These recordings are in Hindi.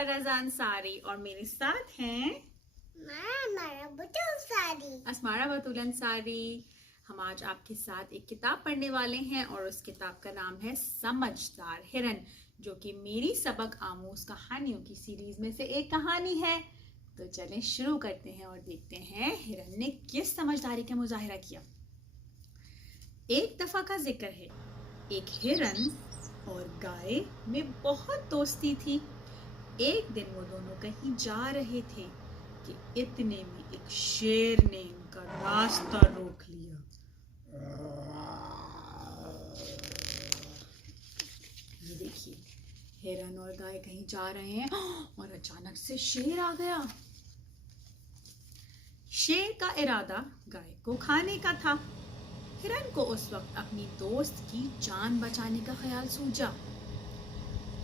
अस्मारा रज़ा अंसारी और मेरे साथ हैं अस्मारा बतूल अंसारी। हम आज आपके साथ एक किताब पढ़ने वाले हैं और उस किताब का नाम है समझदार हिरन, जो कि मेरी सबक आमोज कहानियों की सीरीज में से एक कहानी है। तो चलें शुरू करते हैं और देखते हैं हिरन ने किस समझदारी का मुजाहिरा किया। एक दफा का जिक्र है, एक हिरन और गाय में बहुत दोस्ती थी। एक दिन वो दोनों कहीं जा रहे थे कि इतने में एक शेर ने इनका रास्ता रोक लिया। ये देखिए, हिरन और गाय कहीं जा रहे हैं और अचानक से शेर आ गया। शेर का इरादा गाय को खाने का था। हिरन को उस वक्त अपनी दोस्त की जान बचाने का ख्याल सूझा।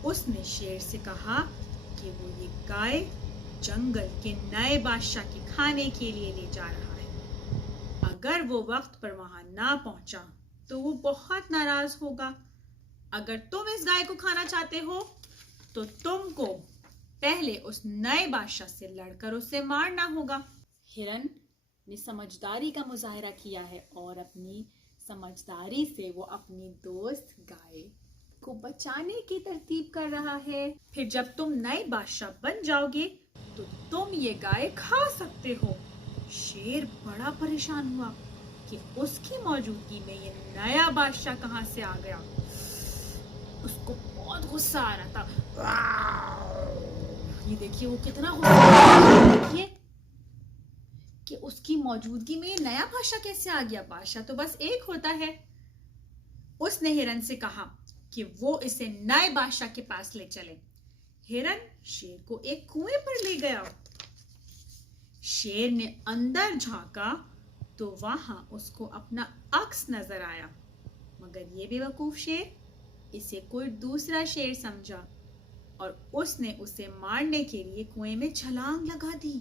उसने शेर से कहा कि वो ये गाय जंगल के नए बादशाह के खाने के लिए ले जा रहा है। अगर वो वक्त पर वहां ना पहुंचा तो वो बहुत नाराज होगा। अगर तुम इस गाय को खाना चाहते हो तो तुमको पहले उस नए बादशाह से लड़कर उसे मारना होगा। हिरन ने समझदारी का मुजाहिरा किया है और अपनी समझदारी से वो अपनी दोस्त गाय को बचाने की तरतीब कर रहा है। फिर जब तुम नए बादशाह बन जाओगे तो तुम ये गाय खा सकते हो। शेर बड़ा परेशान हुआ कि उसकी मौजूदगी में ये नया बादशाह कहां से आ गया। उसको बहुत गुस्सा आ रहा था। ये देखिए वो कितना गुस्सा, देखिए कि उसकी मौजूदगी में ये नया बादशाह कैसे आ गया। बादशाह तो बस एक होता है। उसने हिरन से कहा कि वो इसे नए बादशाह के पास ले चले। हिरन शेर को एक कुएं पर ले गया। शेर ने अंदर झांका तो वहां उसको अपना अक्स नजर आया, मगर ये बेवकूफ शेर इसे कोई दूसरा शेर समझा और उसने उसे मारने के लिए कुएं में छलांग लगा दी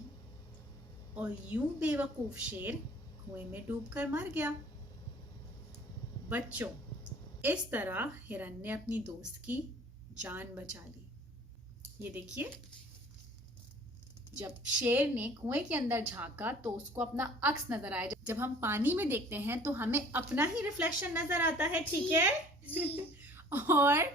और यूं बेवकूफ शेर कुएं में डूबकर मर गया। बच्चों, इस तरह हिरन ने अपनी दोस्त की जान बचा ली। ये देखिए, जब शेर ने कुएं के अंदर झांका तो उसको अपना अक्स नजर आया। जब हम पानी में देखते हैं तो हमें अपना ही रिफ्लेक्शन नजर आता है, ठीक है। और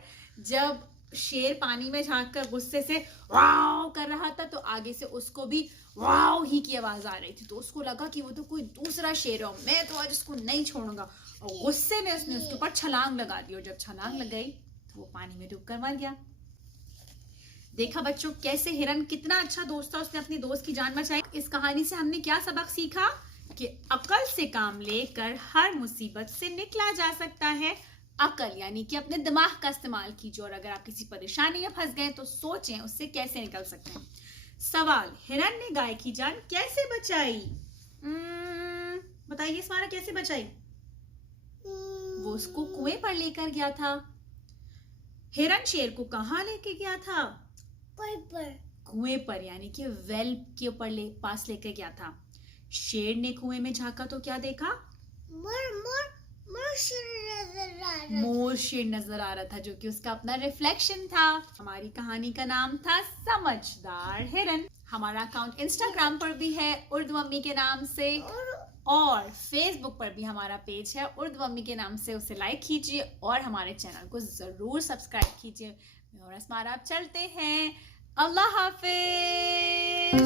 जब शेर पानी में झांक कर गुस्से से वाव कर रहा था तो आगे से उसको भी वाव ही की आवाज आ रही थी। तो उसको लगा कि वो तो कोई दूसरा शेर है, मैं तो आज उसको नहीं छोड़ूंगा। और गुस्से में उसने उसके ऊपर छलांग लगा दी और जब छलांग लग गई तो वो पानी में डूबकर मर गया। देखा बच्चों, कैसे हिरन कितना अच्छा दोस्त था, उसने अपनी दोस्त की जान बचाई। इस कहानी से हमने क्या सबक सीखा कि अकल से काम लेकर हर मुसीबत से निकला जा सकता है। अकल यानी कि अपने दिमाग का इस्तेमाल कीजिए और अगर आप किसी परेशानी में फंस गए तो सोचें उससे कैसे निकल सकते हैं। सवाल, हिरन ने गाय की जान कैसे बचाई? बताइए स्मारा, कैसे बचाई? वो उसको कुएं पर लेकर गया था। हिरन शेर को कहां लेके गया था? कुएं पर, यानी कि वेल के ऊपर पास लेकर गया था। शेर ने कुएं में झांका तो क्या देखा? मोर शेर नजर आ रहा था, जो कि उसका अपना रिफ्लेक्शन था। हमारी कहानी का नाम था समझदार हिरन। हमारा अकाउंट इंस्टाग्राम पर भी है उर्दू मम्मी के नाम से और फेसबुक पर भी हमारा पेज है उर्दू मम्मी के नाम से। उसे लाइक कीजिए और हमारे चैनल को जरूर सब्सक्राइब कीजिए। और अस्मारा आप चलते हैं। अल्लाह हाफिज।